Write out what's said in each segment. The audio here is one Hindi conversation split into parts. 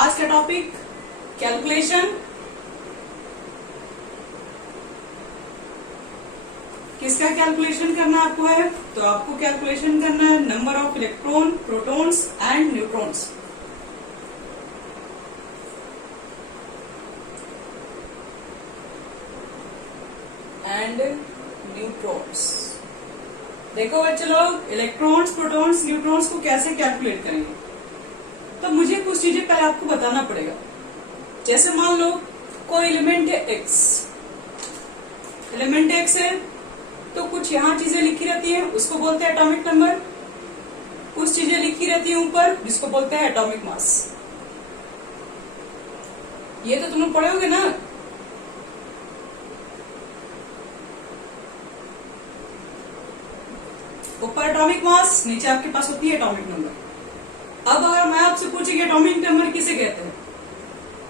आज का टॉपिक कैलकुलेशन। किसका कैलकुलेशन करना आपको है? तो आपको कैलकुलेशन करना है number of electron, protons and neutrons. And neutrons. देखो बच्चे लोग, इलेक्ट्रॉन्स, प्रोटॉन्स, न्यूट्रॉन्स को कैसे कैलकुलेट करेंगे? तो मुझे कुछ चीजें पहले आपको बताना पड़ेगा। जैसे मान लो कोई एलिमेंट है एक्स, एलिमेंट एक्स है तो कुछ यहां चीजें लिखी रहती है, उसको बोलते हैं एटॉमिक नंबर। कुछ चीजें लिखी रहती है ऊपर, जिसको बोलते हैं एटॉमिक मास। ये तो तुम लोग पढ़े होगे ना। ऊपर एटॉमिक मास, नीचे आपके पास होती है एटॉमिक नंबर। अब अगर मैं आपसे पूछूं कि एटॉमिक नंबर किसे कहते हैं,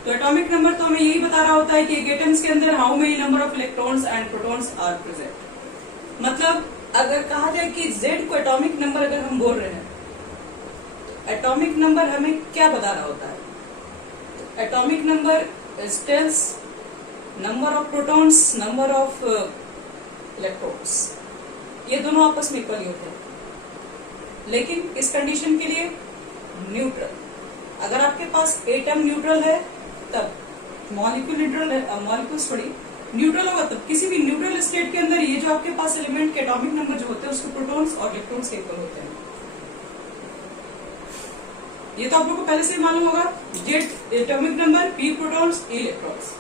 तो एटॉमिक नंबर तो हमें यही बता रहा होता है कि एक एटम्स के अंदर how many number of electrons and protons are present. मतलब अगर कहा जाए कि Z को एटॉमिक नंबर अगर हम बोल रहे हैं, तो एटॉमिक नंबर हमें क्या बता रहा होता है? Atomic number tells number of protons, number of electrons. ये दोनों आपस में इक्वल ही होते हैं, लेकिन इस कंडीशन के लिए न्यूट्रल। अगर आपके पास एटम न्यूट्रल है तब, मॉलिक्यूल न्यूट्रल है, मॉलिक्यूल्स थोड़ी न्यूट्रल होगा तब। किसी भी न्यूट्रल स्टेट के अंदर ये जो आपके पास एलिमेंट के एटॉमिक नंबर जो होते हैं उसके प्रोटॉन्स और इलेक्ट्रॉन्स के इक्वल होते हैं। ये तो आप लोगों को पहले से ही मालूम होगा। Z atomic number, P protons, E electrons.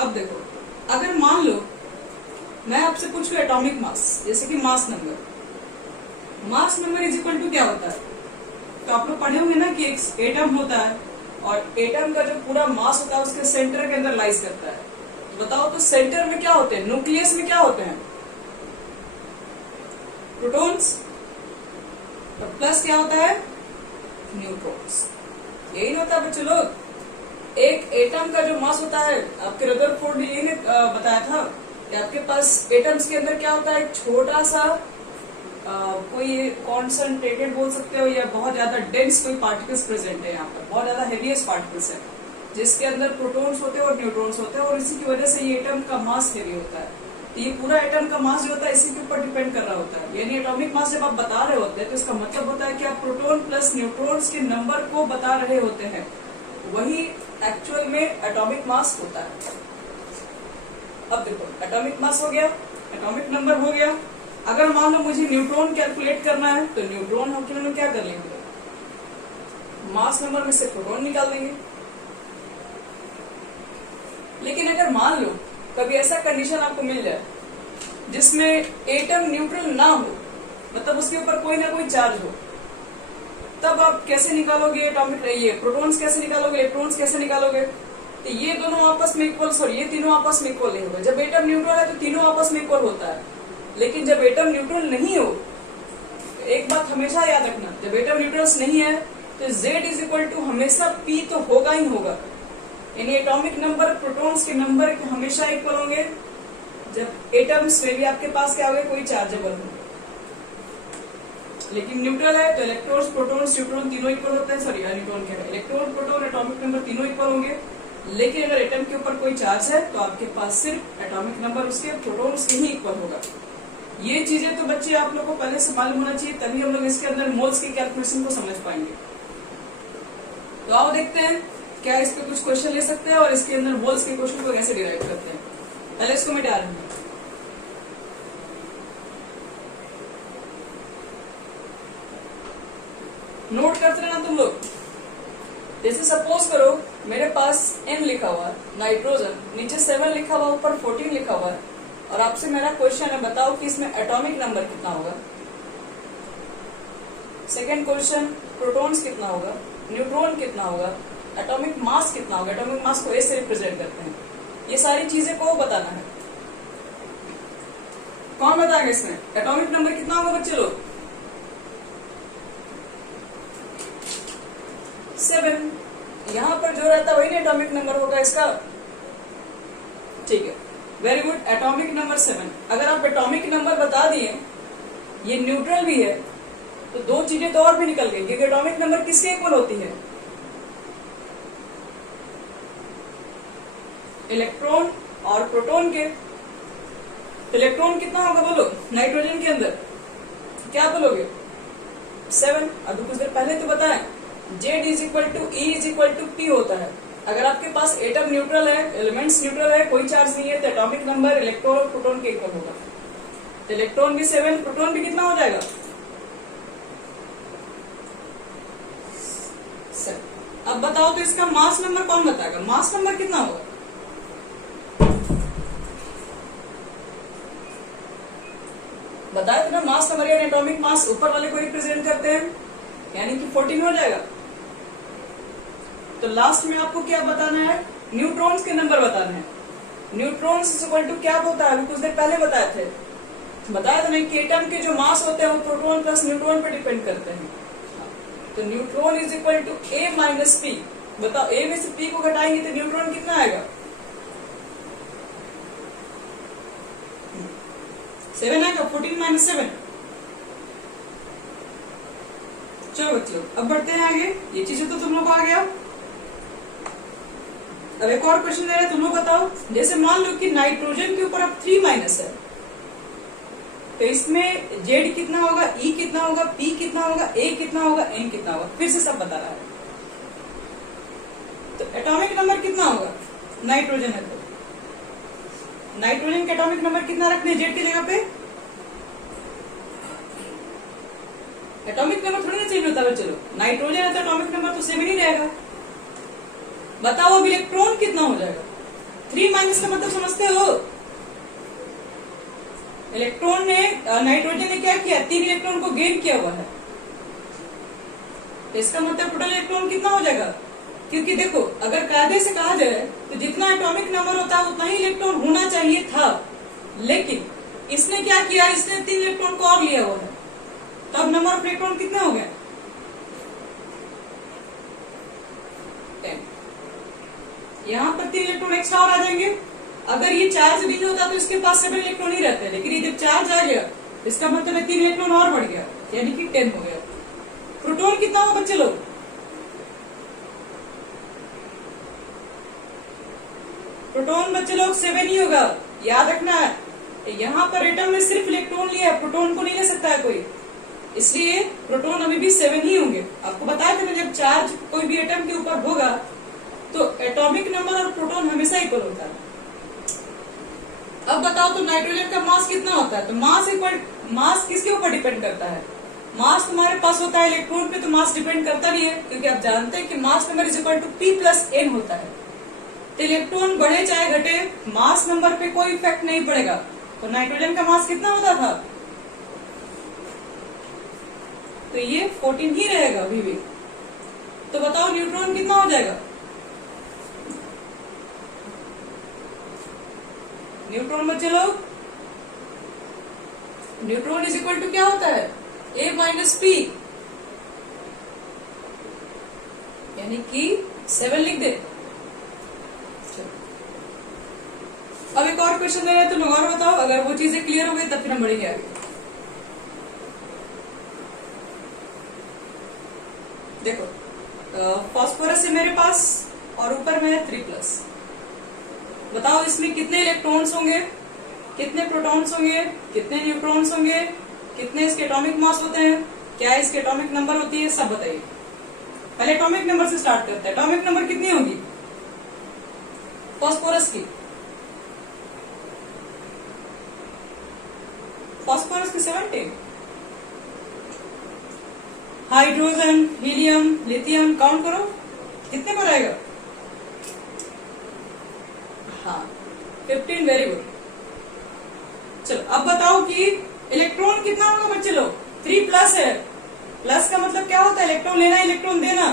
अब देखो, अगर मान लो मैं आपसे पूछूं एटॉमिक मास, जैसे कि mass number. Mass number is equal to क्या होता है? तो आप लोग पढ़े होंगे ना कि एक एटम होता है और एटम का जो पूरा मास होता है उसके सेंटर के अंदर लाइज करता है। बताओ तो सेंटर में क्या होते हैं, न्यूक्लियस में क्या होते हैं? प्रोटॉन्स। तो प्लस क्या होता है? न्यूट्रॉन्स। यही होता है बच्चे लोग। एक एटम का जो मास होता है, आपके रदरफोर्ड ने यही बताया था कि आपके पास एटम्स के अंदर क्या होता है, एक छोटा सा कोई कॉन्सेंट्रेटेड बोल सकते हो या बहुत ज्यादा डेंस कोई पार्टिकल्स प्रेजेंट है। यहाँ पर बहुत ज्यादा हेवीएस्ट पार्टिकल्स है जिसके अंदर प्रोटॉन्स होते हैं और न्यूट्रॉन्स होते हैं, और इसी की वजह से ये एटम का मास हेवी होता है। तो ये पूरा एटम का मास जो होता है इसी के ऊपर डिपेंड कर रहा होता है। यानी एटॉमिक मास जब आप बता रहे होते हैं तो इसका मतलब होता है कि आप प्रोटॉन प्लस न्यूट्रॉन्स के नंबर को बता रहे होते हैं, वही एक्चुअल में एटॉमिक मास होता है। अब देखो, एटॉमिक मास हो गया, एटॉमिक नंबर हो गया। अगर मान लो मुझे न्यूट्रॉन कैलकुलेट करना है तो न्यूट्रॉन हम क्या कर लेंगे, मास नंबर में से प्रोटॉन निकाल देंगे। लेकिन अगर मान लो कभी ऐसा कंडीशन आपको मिल जाए जिसमें एटम न्यूट्रल ना हो, मतलब उसके ऊपर कोई ना कोई चार्ज हो, तब आप कैसे निकालोगे एटॉमिक, ये प्रोटॉन्स कैसे निकालोगे, इलेक्ट्रॉन्स कैसे निकालोगे? तो ये दोनों आपस में इक्वल, सॉरी ये तीनों आपस में इक्वल नहीं होगा। जब एटम न्यूट्रल है तो तीनों आपस में इक्वल होता है, लेकिन जब एटम न्यूट्रल नहीं हो, तो एक बात हमेशा याद रखना, जब एटम न्यूट्रल्स नहीं है तो Z इज इक्वल टू हमेशा P तो होगा ही होगा। यानी एटॉमिक नंबर प्रोटॉन्स के नंबर हमेशा इक्वल होंगे जब एटम्स में भी आपके पास क्या होगा, कोई चार्जेबल हो। लेकिन न्यूट्रल है तो इलेक्ट्रॉन्स, प्रोटॉन्स, न्यूट्रॉन तीनों इक्वल होते हैं। सॉरी न्यूट्रॉन क्या है, इलेक्ट्रॉन, प्रोटॉन, एटॉमिक नंबर तीनों इक्वल होंगे। लेकिन अगर एटम के ऊपर कोई चार्ज है तो आपके पास सिर्फ एटॉमिक नंबर उसके प्रोटॉन्स के ही इक्वल होगा। ये चीजें तो बच्चे आप लोगों को पहले से मालूम होना चाहिए, तभी हम लोग इसके अंदर मोल्स की कैलकुलेशन को समझ पाएंगे। तो आओ देखते हैं क्या इस पे कुछ क्वेश्चन ले सकते हैं और इसके अंदर मोल्स के क्वेश्चन को कैसे डिराइव करते हैं। पहले इसको मिटा रहे हैं। नोट करते रहना तुम लोग। जैसे सपोज करो मेरे पास N लिखा हुआ है, नाइट्रोजन, नीचे 7 लिखा हुआ, ऊपर 14 लिखा हुआ है, और आपसे मेरा क्वेश्चन है बताओ कि इसमें एटॉमिक नंबर कितना होगा। सेकेंड क्वेश्चन, प्रोटॉन्स कितना होगा, न्यूट्रॉन कितना होगा, एटॉमिक मास कितना होगा। एटॉमिक मास को ऐसे रिप्रेजेंट करते हैं। ये सारी चीजें को बताना है। कौन बताएगा इसमें एटॉमिक नंबर कितना होगा बच्चे लोग? 7। यहाँ पर जो रहता है वही ना एटॉमिक नंबर होगा इसका। ठीक है, वेरी गुड। Atomic number 7। अगर आप एटॉमिक नंबर बता दिए, ये न्यूट्रल भी है, तो दो चीजें तो और भी निकल गई, क्योंकि एटॉमिक नंबर किसके इक्वल होती है? इलेक्ट्रॉन और प्रोटॉन के। तो इलेक्ट्रॉन कितना होगा बोलो नाइट्रोजन के अंदर, क्या बोलोगे 7। अभी कुछ देर पहले तो बताया Z is equal to E is equal to P होता है। अगर आपके पास एटम न्यूट्रल है, एलिमेंट्स न्यूट्रल है, कोई चार्ज नहीं है, तो एटॉमिक नंबर इलेक्ट्रॉन और प्रोटॉन के इक्वल होगा। तो इलेक्ट्रॉन भी 7, प्रोटॉन भी कितना हो जाएगा 7। अब बताओ तो इसका मास नंबर कौन बताएगा, मास नंबर कितना होगा? बताया तो ना, मास नंबर यानी एटॉमिक मास ऊपर वाले को रिप्रेजेंट करते हैं, यानी कि 14 हो जाएगा। तो लास्ट में आपको क्या बताना है, न्यूट्रॉन्स के नंबर बताना है। न्यूट्रॉन्स इज इक्वल टू क्या होता है, अभी कुछ देर पहले बताए थे, बताया था नहीं कि एटम के जो मास होते हैं वो प्रोटॉन प्लस न्यूट्रॉन पर डिपेंड करते हैं। तो neutron is equal to A minus P। बताओ A में से P को घटाएंगे तो न्यूट्रॉन कितना आएगा 7 आएगा, 14 माइनस 7। चलो बच्चों अब बढ़ते हैं आगे, ये चीजें तो तुम लोग को आ गया। अब एक और क्वेश्चन दे रहे हैं, तुम लोग बताओ। जैसे मान लो कि नाइट्रोजन के ऊपर अब 3 माइनस है, तो इसमें Z कितना होगा, E कितना होगा, P कितना होगा, A कितना होगा, N कितना होगा, फिर से सब बता रहा है। तो एटॉमिक नंबर कितना होगा, नाइट्रोजन है तो नाइट्रोजन का एटॉमिक नंबर कितना रखने Z की जगह पे? एटॉमिक नंबर थोड़ी ना चेंज होता है। चलो नाइट्रोजन है तो एटॉमिक नंबर तो 7 ही रहेगा। बताओ अब इलेक्ट्रॉन कितना हो जाएगा, 3 माइनस का मतलब समझते हो? इलेक्ट्रॉन ने नाइट्रोजन ने क्या किया, 3 इलेक्ट्रॉन को गेन किया हुआ है, तो इसका मतलब टोटल इलेक्ट्रॉन कितना हो जाएगा? क्योंकि देखो अगर कायदे से कहा जाए तो जितना एटॉमिक नंबर होता है उतना ही इलेक्ट्रॉन होना चाहिए था, लेकिन इसने क्या किया, इसने 3 इलेक्ट्रॉन को और लिया हुआ है, तो अब नंबर ऑफ इलेक्ट्रॉन कितना हो गया 10। यहाँ पर 3 इलेक्ट्रॉन एक्स्ट्रा और आ जाएंगे। अगर ये चार्ज नहीं होता तो इसके पास 7 इलेक्ट्रॉन ही रहते हैं, लेकिन ये जब चार्ज आ गया इसका मतलब है 3 इलेक्ट्रॉन और बढ़ गया, यानी कि 10 हो गया। प्रोटॉन कितना होगा बच्चे लोग, प्रोटॉन बच्चे लोग 7 ही होगा, याद रखना है। यहाँ पर एटम ने सिर्फ इलेक्ट्रॉन लिया है, प्रोटॉन को नहीं ले सकता है कोई, इसलिए प्रोटॉन अभी भी 7 ही होंगे। आपको बताया था जब चार्ज कोई भी एटम के ऊपर होगा तो एटॉमिक नंबर और प्रोटॉन हमेशा इक्वल होता है। अब बताओ तो नाइट्रोजन का मास कितना होता है, तो मास किसके ऊपर डिपेंड करता है? मास तुम्हारे पास होता है इलेक्ट्रॉन पे, तो मास डिपेंड करता नहीं है, क्योंकि आप जानते हैं कि mass number is equal to P plus N होता है। तो इलेक्ट्रॉन बढ़े चाहे घटे, मास नंबर पे कोई इफेक्ट नहीं पड़ेगा। तो नाइट्रोजन का मास कितना होता था, तो ये 14 ही रहेगा अभी भी। तो बताओ न्यूट्रॉन कितना हो जाएगा, न्यूट्रॉन बच्चे लोग, न्यूट्रॉन इज इक्वल टू क्या होता है A माइनस P, यानी कि 7 लिख दे। अब एक और क्वेश्चन दे रहे हैं, तो लोग और बताओ, अगर वो चीजें क्लियर हो गई तब फिर हम बढ़ेंगे आगे। देखो फास्फोरस है मेरे पास और ऊपर में है 3+। बताओ इसमें कितने इलेक्ट्रॉन्स होंगे, कितने प्रोटॉन्स होंगे, कितने न्यूट्रॉन्स होंगे, कितने इसके एटॉमिक मास होते हैं, क्या इसके एटॉमिक नंबर होती है, सब बताइए। पहले एटॉमिक नंबर से स्टार्ट करते हैं। एटॉमिक नंबर कितनी होगी फास्फोरस की, फास्फोरस की 17। हाइड्रोजन, हीलियम, लिथियम काउंट करो कितने पर आएगा, हाँ 15। Very good. चलो अब बताओ कि इलेक्ट्रॉन कितना होगा बच्चे लोग, 3+ है। प्लस का मतलब क्या होता है, इलेक्ट्रॉन लेना इलेक्ट्रॉन देना।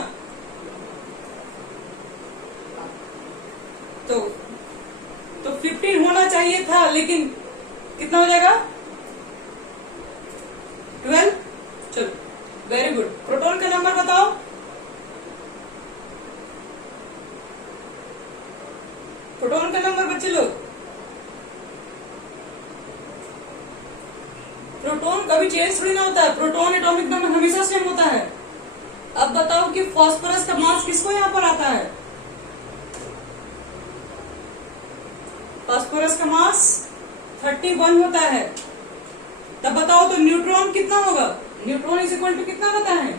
तो 15 होना चाहिए था, लेकिन कितना हो जाएगा 12। चलो वेरी गुड। प्रोटॉन का नंबर बताओ, प्रोटॉन का नंबर बच्चे लोग, प्रोटॉन कभी चेंज थोड़ी ना होता है, प्रोटॉन एटॉमिक नंबर हमेशा सेम होता है। अब बताओ कि फास्फोरस का मास किसको यहाँ पर आता है, फास्फोरस का मास 31 होता है। तब बताओ तो न्यूट्रॉन कितना होगा? न्यूट्रॉन इज इक्वल टू कितना पता है?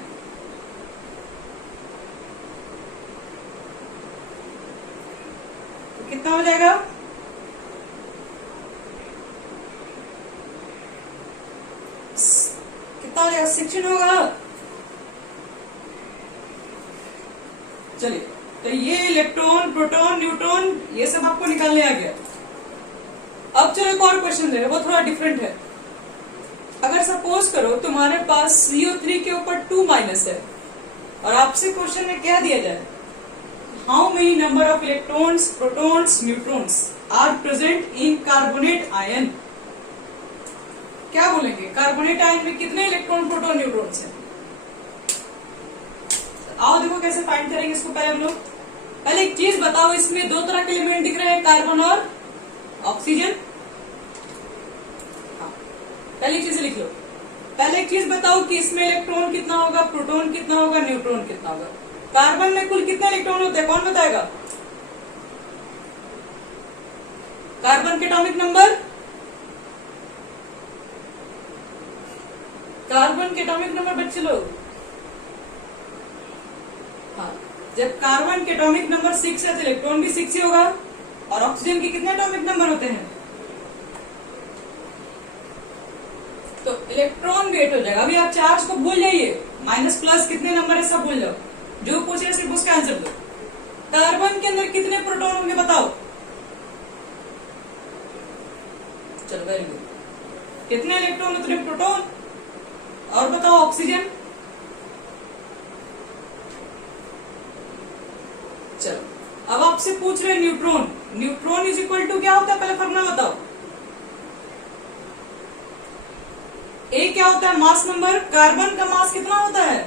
तो कितना हो जाएगा? कितना हो जाएगा? 16 होगा। चलिए, तो ये इलेक्ट्रॉन, प्रोटॉन, न्यूट्रॉन ये सब आपको निकालने आ गया। अब चलो एक और क्वेश्चन ले रहे, वो थोड़ा डिफरेंट है। अगर सपोज करो तुम्हारे पास CO3 के ऊपर 2 माइनस है और आपसे क्वेश्चन में क्या दिया जाए, how many number of electrons, protons, neutrons are present in carbonate ion. क्या बोलेंगे? कार्बोनेट आयन में कितने इलेक्ट्रॉन, प्रोटॉन, न्यूट्रॉन्स हैं? आओ देखो कैसे फाइंड करेंगे इसको। पहले हम लोग पहले एक चीज बताओ, इसमें दो तरह के एलिमेंट दिख रहे हैं, कार्बन और ऑक्सीजन। पहली चीज लिख लो। पहले एक चीज बताओ कि इसमें इलेक्ट्रॉन कितना होगा, प्रोटॉन कितना होगा, न्यूट्रॉन कितना होगा। कार्बन में कुल कितने इलेक्ट्रॉन होते हैं, कौन बताएगा? कार्बन के एटॉमिक नंबर, कार्बन के एटॉमिक नंबर बच्चे लोग। हाँ, जब कार्बन के एटॉमिक नंबर 6 है तो इलेक्ट्रॉन भी 6 ही होगा। और ऑक्सीजन के कितने एटॉमिक नंबर होते हैं? तो इलेक्ट्रॉन वेट हो जाएगा। अभी आप चार्ज को भूल जाइए, माइनस प्लस कितने नंबर है सब भूल जाओ, जो पूछे सिर्फ उसका आंसर दो। कार्बन के अंदर कितने प्रोटॉन होंगे बताओ? चलो वेरी गुड। कितने इलेक्ट्रॉन उतने प्रोटॉन? और बताओ ऑक्सीजन। चलो अब आपसे पूछ रहे neutron. Neutron is equal to क्या होता है, पहले फॉर्मूला बताओ। ए क्या होता है? Mass number. कार्बन का मास कितना होता है?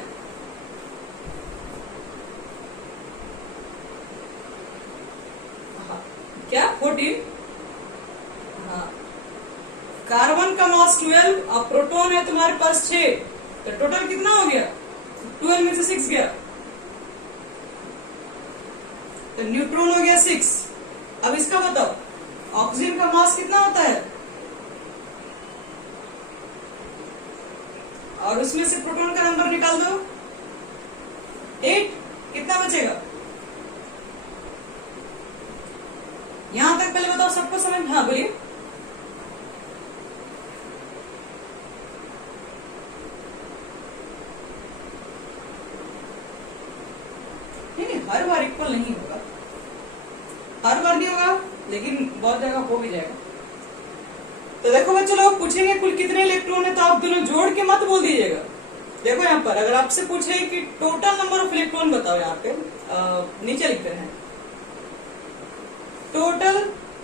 क्या 14? हाँ, कार्बन का मास 12 और प्रोटॉन है तुम्हारे पास 6, तो टोटल कितना हो गया? 12 में से 6 गया, तो न्यूट्रॉन हो गया 6। अब इसका बताओ, ऑक्सीजन का मास कितना होता है और उसमें से प्रोटॉन का नंबर निकाल दो 8, कितना बचेगा? यहां तक पहले बताओ, सबको समझ? हाँ बोलिए। नहीं, हर बार इक्वल नहीं होगा, हर बार नहीं होगा, लेकिन बहुत जगह हो भी जाएगा। तो देखो बच्चों, लोग पूछेंगे कुल कितने इलेक्ट्रॉन है, तो आप दोनों जोड़ के मत बोल दीजिएगा। देखो यहाँ पर अगर आपसे पूछे कि टोटल नंबर ऑफ इलेक्ट्रॉन बताओ, यहाँ पे नीचे लिखते हैं टोटल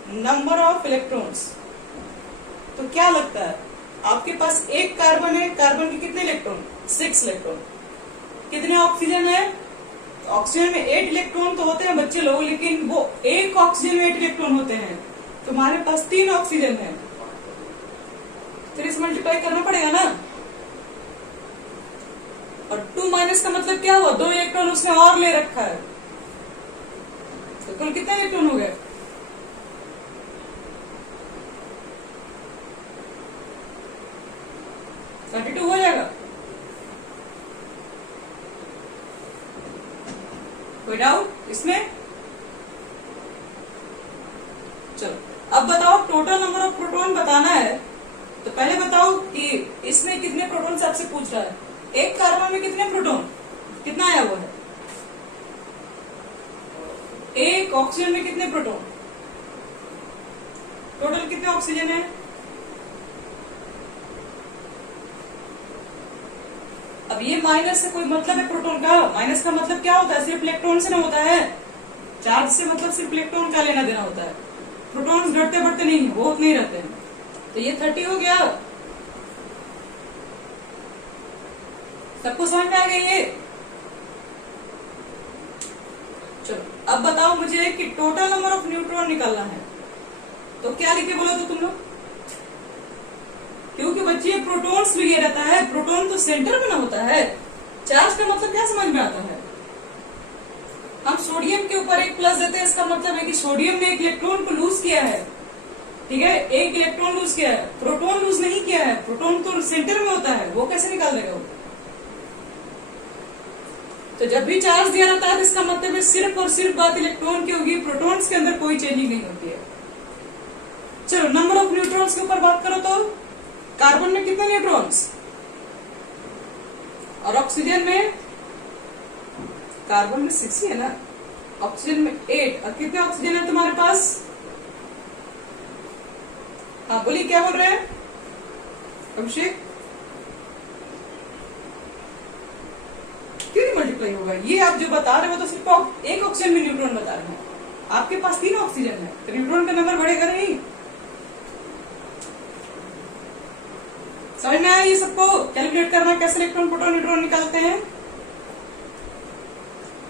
नंबर ऑफ इलेक्ट्रॉन्स, तो क्या लगता है आपके पास एक कार्बन है, कार्बन के कितने इलेक्ट्रॉन? 6 इलेक्ट्रॉन। कितने ऑक्सीजन है? ऑक्सीजन में 8 इलेक्ट्रॉन तो होते हैं बच्चे लोग, लेकिन वो एक ऑक्सीजन में 8 इलेक्ट्रॉन होते हैं। तुम्हारे पास 3 ऑक्सीजन है, फिर इसे मल्टीप्लाई करना पड़ेगा ना। और 2 माइनस का मतलब क्या हुआ? 2 इलेक्ट्रॉन उसने और ले रखा है, तो कुल कितने इलेक्ट्रॉन हो गए? टू हो जाएगा। कोई डाउट इसमें? चलो अब बताओ, टोटल नंबर ऑफ प्रोटॉन बताना है, तो पहले बताओ कि इसमें कितने प्रोटॉन से आपसे पूछ रहा है। एक कार्बन में कितने प्रोटॉन, कितना आया हुआ है? एक ऑक्सीजन में कितने प्रोटॉन? टोटल कितने ऑक्सीजन है? अब ये माइनस से कोई मतलब है प्रोटॉन का? माइनस का मतलब क्या होता है? सिर्फ इलेक्ट्रॉन से ना होता है। चार्ज से मतलब सिर्फ इलेक्ट्रॉन का लेना देना होता है। प्रोटॉन्स घटते बढ़ते नहीं, बहुत नहीं रहते हैं। तो ये 30 हो गया। सबको समझ में आ गई ये? चलो अब बताओ मुझे कि टोटल नंबर ऑफ न्यूट्रॉन निकालना है, तो क्या लिखे बोलो तो तुम लोग? क्योंकि बच्चे प्रोटॉन्स में ये रहता है, प्रोटॉन तो सेंटर में ना होता है। चार्ज का मतलब क्या समझ में आता है? हम सोडियम के ऊपर एक प्लस देते हैं, इसका मतलब है कि सोडियम ने एक इलेक्ट्रॉन को लूज किया है, ठीक है, एक इलेक्ट्रॉन लूज किया है, प्रोटॉन लूज नहीं किया है, प्रोटॉन तो सेंटर में होता है, वो कैसे निकाल देगा वो? तो जब भी चार्ज दिया रहता है तो इसका मतलब है सिर्फ और सिर्फ बात इलेक्ट्रॉन की होगी, प्रोटॉन्स के अंदर कोई चेंजिंग नहीं होती है। चलो नंबर ऑफ न्यूट्रॉन्स के ऊपर बात करो तो कार्बन में कितने न्यूट्रॉन्स और ऑक्सीजन में, कार्बन में 6 है ना, ऑक्सीजन में 8। और कितने ऑक्सीजन है तुम्हारे पास? हाँ बोलिए, क्या बोल रहे हैं अभिषेक? क्यों नहीं मल्टीप्लाई होगा? ये आप जो बता रहे हो तो सिर्फ एक ऑक्सीजन में न्यूट्रॉन बता रहे हैं, आपके पास 3 ऑक्सीजन है तो न्यूट्रॉन का नंबर बढ़ेगा नहीं। समझ में आया ये सबको? कैलकुलेट करना कैसे इलेक्ट्रॉन प्रोटॉन न्यूट्रॉन निकालते हैं।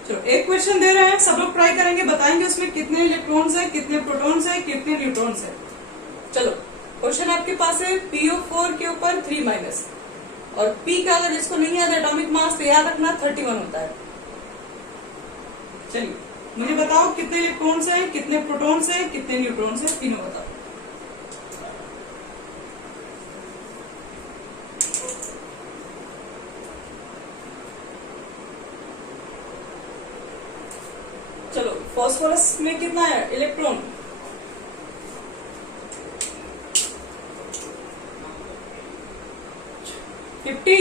चलो एक क्वेश्चन दे रहे हैं, सब लोग ट्राई करेंगे, बताएंगे उसमें कितने इलेक्ट्रॉन्स है, कितने प्रोटॉन्स है, कितने न्यूट्रॉन्स है। चलो क्वेश्चन आपके पास है PO4 के ऊपर 3- और P का अगर जिसको नहीं याद एटॉमिक मास तो याद रखना 31 होता है। चलिए मुझे बताओ कितने इलेक्ट्रॉन्स है, कितने प्रोटॉन्स है, कितने न्यूट्रॉन्स है, तीनों बताओ। चलो फास्फोरस में कितना है इलेक्ट्रॉन? 50।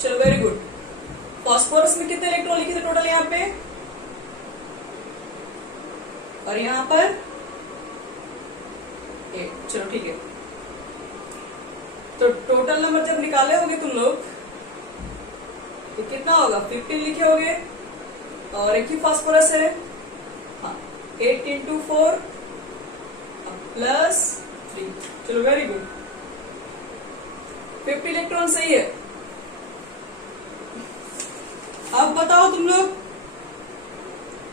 चलो वेरी गुड। फास्फोरस में कितने इलेक्ट्रॉन लिखे थे टोटल यहाँ पे और यहाँ पर 8। चलो ठीक है, तो टोटल नंबर जब निकाले होगे तुम लोग तो कितना होगा? 15 लिखे होगे और एक ही फास्फोरस है। हाँ 8 × 4 + 3। चलो वेरी गुड, 50 इलेक्ट्रॉन सही है। अब बताओ तुम लोग,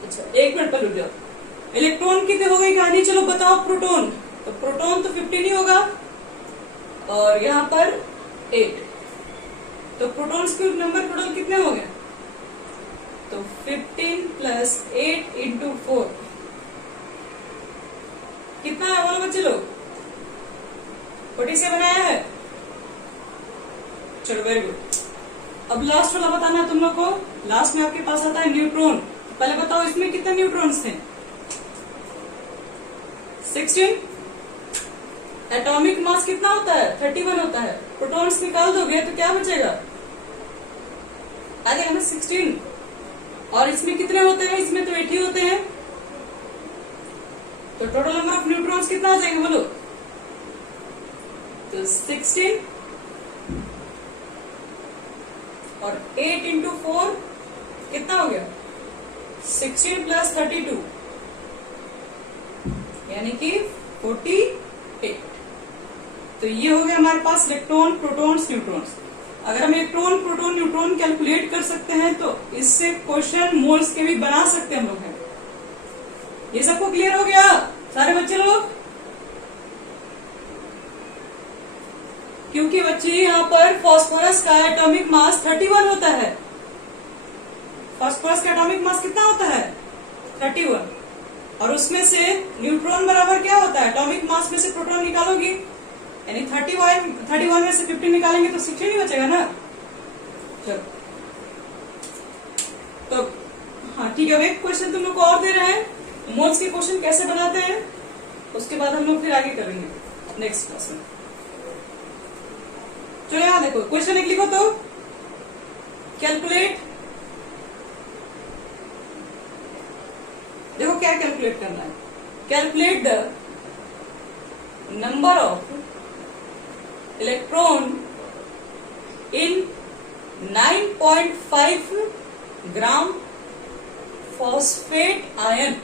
अच्छा 1 मिनट पर रुक जाओ, इलेक्ट्रॉन कितने हो गए कहानी? चलो बताओ प्रोटॉन, तो प्रोटॉन तो 50 नहीं होगा और यहाँ पर 8, तो प्रोटॉन्स के नंबर टोटल कितने हो गए? तो 15 + 8 × 4 कितना है बोलो बच्चे लोग? 47 आया है। चलो वेरी गुड। अब लास्ट वाला बताना है तुम लोग को। लास्ट में आपके पास आता है न्यूट्रॉन। पहले बताओ इसमें कितने न्यूट्रॉन्स थे? 16। एटॉमिक मास कितना होता है? 31 होता है। प्रोटॉन्स निकाल दोगे तो क्या बचेगा? आ जाएगा ना 16। और इसमें कितने होते हैं? इसमें तो 80 होते हैं, तो टोटल नंबर ऑफ न्यूट्रॉन्स कितना आ जाएगा बोलो? तो 16 और 8 × 4 कितना हो गया? 16 + 32 यानी कि 48। तो ये हो गया हमारे पास इलेक्ट्रॉन, प्रोटॉन्स, न्यूट्रॉन्स। अगर हम इलेक्ट्रॉन, प्रोटॉन, न्यूट्रॉन कैलकुलेट कर सकते हैं तो इससे क्वेश्चन मोल्स के भी बना सकते हैं हम लोग हैं। ये सबको क्लियर हो गया सारे बच्चे लोग? क्योंकि बच्चे यहाँ पर फास्फोरस का एटॉमिक मास 31 होता है। फास्फोरस का एटॉमिक मास कितना होता है? 31। और उसमें से न्यूट्रॉन बराबर क्या होता है? एटॉमिक मास में से प्रोटॉन निकालोगी, यानी 31 में से 50 निकालेंगे तो 60 नहीं बचेगा ना। चलो तो हाँ ठीक है, अब एक क्वेश्चन तुम लोग को और दे रहे हैं, मोल्स के क्वेश्चन कैसे बनाते हैं उसके बाद हम लोग फिर आगे करेंगे नेक्स्ट क्लास में। चलो यहाँ देखो क्वेश्चन एक लिखो तो, कैलकुलेट। देखो क्या कैलकुलेट करना है? Calculate the number of electron in 9.5 gram phosphate ion.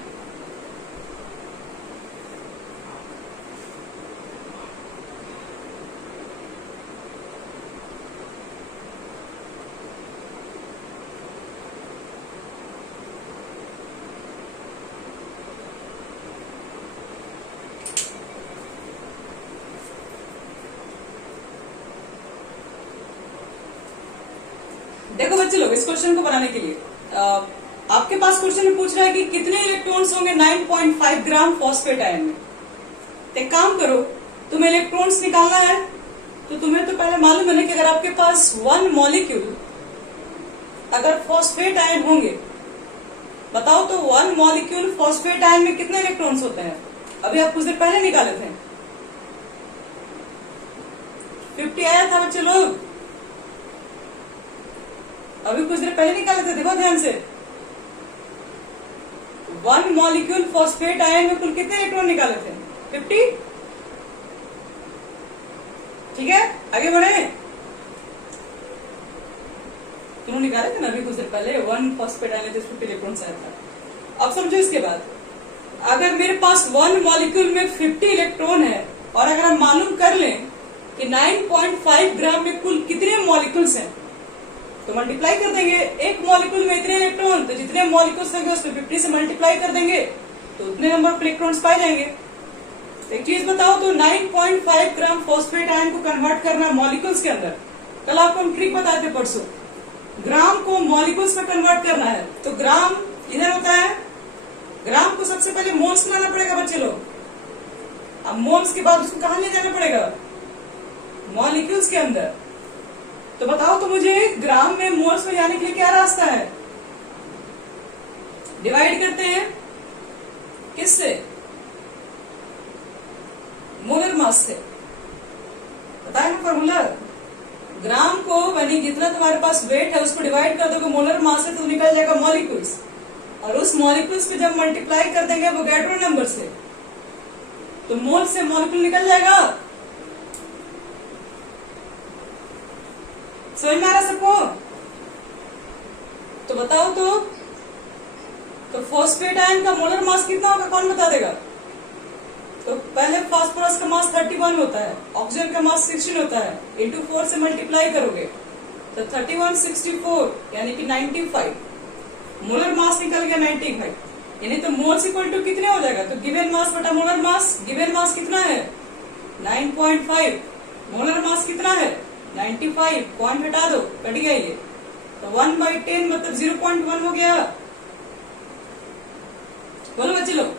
देखो बच्चे लोग, इस क्वेश्चन को बनाने के लिए आपके पास क्वेश्चन में पूछ रहा है कि कितने इलेक्ट्रॉन्स होंगे 9.5 ग्राम फॉस्फेट आयन में। एक काम करो, तुम्हें इलेक्ट्रॉन्स निकालना है तो तुम्हें तो पहले मालूम है ना कि अगर आपके पास वन मॉलिक्यूल अगर फॉस्फेट आयन होंगे, बताओ तो वन मॉलिक्यूल फॉस्फेट आयन में कितने इलेक्ट्रॉन्स होते हैं? अभी आप कुछ देर पहले निकाले थे, 50 आया था बच्चे लोग, अभी कुछ देर पहले निकाले थे, देखो ध्यान से। वन मॉलिक्यूल फॉस्फेट आयन में कुल कितने इलेक्ट्रॉन निकाले थे? 50। ठीक है, आगे बढ़े। तुम निकाले थे ना अभी कुछ देर पहले, वन फॉस्फेट आयन में 50 इलेक्ट्रॉन आया था। अब समझो इसके बाद, अगर मेरे पास वन मॉलिक्यूल में 50 इलेक्ट्रॉन है और अगर हम मालूम कर लें कि 9.5 ग्राम में कुल कितने मॉलिक्यूल्स हैं, तो मल्टीप्लाई कर देंगे। एक मॉलिक्यूल में इतने इलेक्ट्रॉन, तो जितने मॉलिक्यूल्स होंगे उसको 50 से मल्टीप्लाई कर देंगे तो उतने नंबर ऑफ इलेक्ट्रॉन्स पाए जाएंगे। एक चीज बताओ तो 9.5 ग्राम फॉस्फेट आयन को कन्वर्ट करना मॉलिक्यूल्स के अंदर, कल आपको हम ट्रिक बताए थे परसों, ग्राम को मॉलिक्यूल्स में कन्वर्ट करना है तो ग्राम इधर होता है, ग्राम को सबसे पहले मोल्स में लाना पड़ेगा बच्चे लोग। अब मोल्स के बाद उसको कहां ले जाना पड़ेगा? मॉलिक्यूल्स के अंदर। तो बताओ तो मुझे ग्राम में मोल्स में जाने के लिए क्या रास्ता है? डिवाइड करते हैं किससे? मोलर मास से। बताए ना फॉर्मूला, ग्राम को यानी जितना तुम्हारे पास वेट है उसको डिवाइड कर दोगे मोलर मास से तो निकल जाएगा मॉलिक्यूल्स, और उस मॉलिक्यूल्स पे जब मल्टीप्लाई कर देंगे वोगैड्रो नंबर से तो मोल से मॉलिक्यूल निकल जाएगा। समझ में आ रहा सबको? तो बताओ तो फॉस्फेट आयन का मोलर मास कितना होगा, कौन बता देगा? तो पहले फास्फोरस का मास 31 होता है, ऑक्सीजन का मास 16 होता है, इंटू 4 से मल्टीप्लाई करोगे तो 31 64 यानी कि 95, मोलर मास निकल गया 95, यानी तो मोल्स इक्वल टू कितने हो जाएगा? तो गिवन मास बटा मोलर मास, गिवन मास कितना है? 9.5, मोलर मास कितना है? 95, पॉइंट हटा दो, कट गया ये, तो 1/10 मतलब 0.1 हो गया। बोलो बच्चे लोग,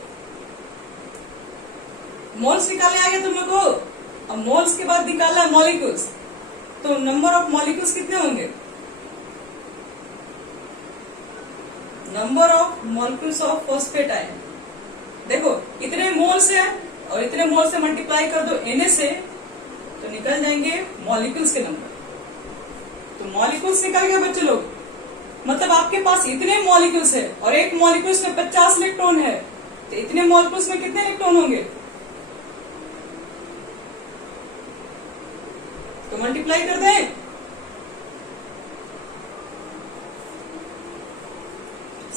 मोल्स निकालने आ गया तुम लोग को। अब मोल्स के बाद निकालना है मॉलिक्यूल्स, तो नंबर ऑफ मॉलिक्यूल्स कितने होंगे? Number of molecules of phosphate ion, देखो इतने मोल्स है और इतने मोल से मल्टीप्लाई कर दो Na से तो निकल जाएंगे मॉलिक्यूल्स के नंबर। तो मॉलिक्यूल्स निकल गए बच्चे लोग, मतलब आपके पास इतने मॉलिक्यूल्स है और एक मॉलिक्यूल्स में 50 इलेक्ट्रॉन है, तो इतने मॉलिक्यूल्स में कितने इलेक्ट्रॉन होंगे? तो मल्टीप्लाई कर दें।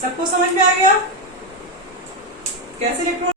सबको समझ में आ गया कैसे इलेक्ट्रॉन